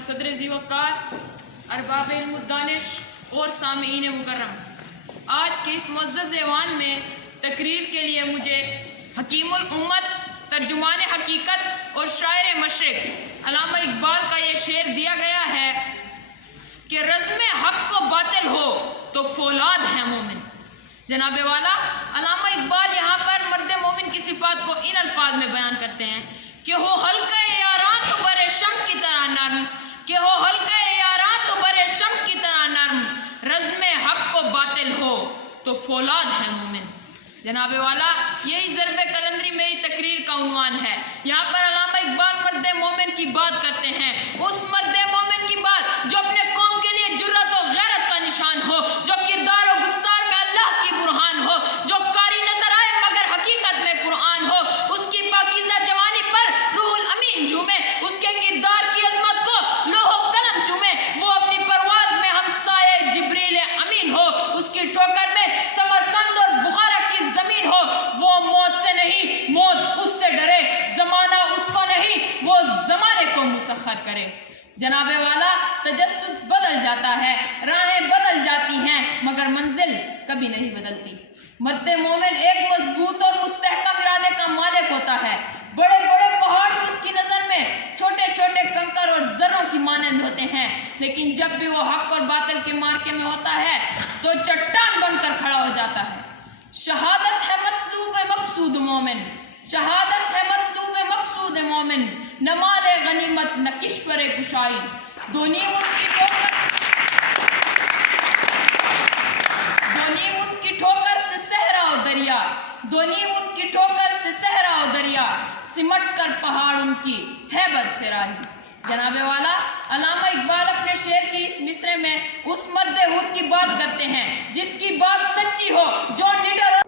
सदर ज़ी-वक़ार, अरबाब इल्म दानिश और सामीईन मुकर्रम, आज के इस मुअज़्ज़ज़ ऐवान में तकरीर के लिए मुझे हकीमुल उम्मत, तर्जुमान हकीकत और शायर मशरिक़ अल्लामा इक़बाल का ये शेर दिया गया है कि रज़्म हक़ को बातिल हो तो फौलाद है मोमिन। जनाब वाला अल्लामा इक़बाल यहाँ पर मर्द मोमिन की सिफ़ात को इन अल्फाज में बयान करते हैं कि हो हल्का यारान तो बरे शम की तरह नर्म, कि हो हल्का यारान तो बरे शम की तरह नर्म, रज़्म हक़ को बातिल हो तो फौलाद है मोमिन। जनाब वाला यही ज़रब कलंदरी मेरी तकरीर का उन्वान है। यहाँ पर अल्लामा इक़बाल मर्द मोमिन की बात करते हैं, उस मर्द मोमिन की बात जो अपने कौम के लिए जुर्रत और गैरत का निशान हो, जो किरदार और गुफ्तार में अल्लाह की बुरहान हो, जो कारी नजर आए मगर हकीकत में कुरान हो, उसकी पाकीज़ा जवानी पर रूहुल अमीन झूमे, उसके किरदार की अज़मत को लोहो कलम चूमे, वो अपनी परवाज़ में हम साये जिब्रील अमीन हो, उसकी ठोकर में समरकंद और बुखारा की ज़मीन हो, वो मौत से नहीं मौत उससे डरे, ज़माना उसको नहीं वो ज़माने को मुसख्खर करे। जनाबे वाला तजस्सुस बदल जाता है, राहें बदल जाती हैं मगर मंजिल कभी नहीं बदलती। मर्द मोमिन एक मजबूत और मुस्तहकम इरादे का मालिक होता है। बड़े बड़े पहाड़ भी उसकी नज़र में छोटे छोटे कंकर और जर्रों की मानंद होते हैं, लेकिन जब भी वो हक और बातिल के मार्के में होता है तो चट्टान बनकर खड़ा हो जाता है। शहादत है मतलूब मकसूद मोमिन, शहादत है मतलूब मकसूद मोमिन, न माले गनीमत न किश्वर कुशाई, दोनीम उनकी ठोकर से सहरा और दरिया, दोनीम उनकी ठोकर से सहरा और दरिया, सिमट कर पहाड़ उनकी हैबत से राही। जनाबे वाला अल्लामा इक़बाल अपने शेर की इस मिसरे में उस मर्द हुर की बात करते हैं जिसकी बात सच्ची हो, जो निडर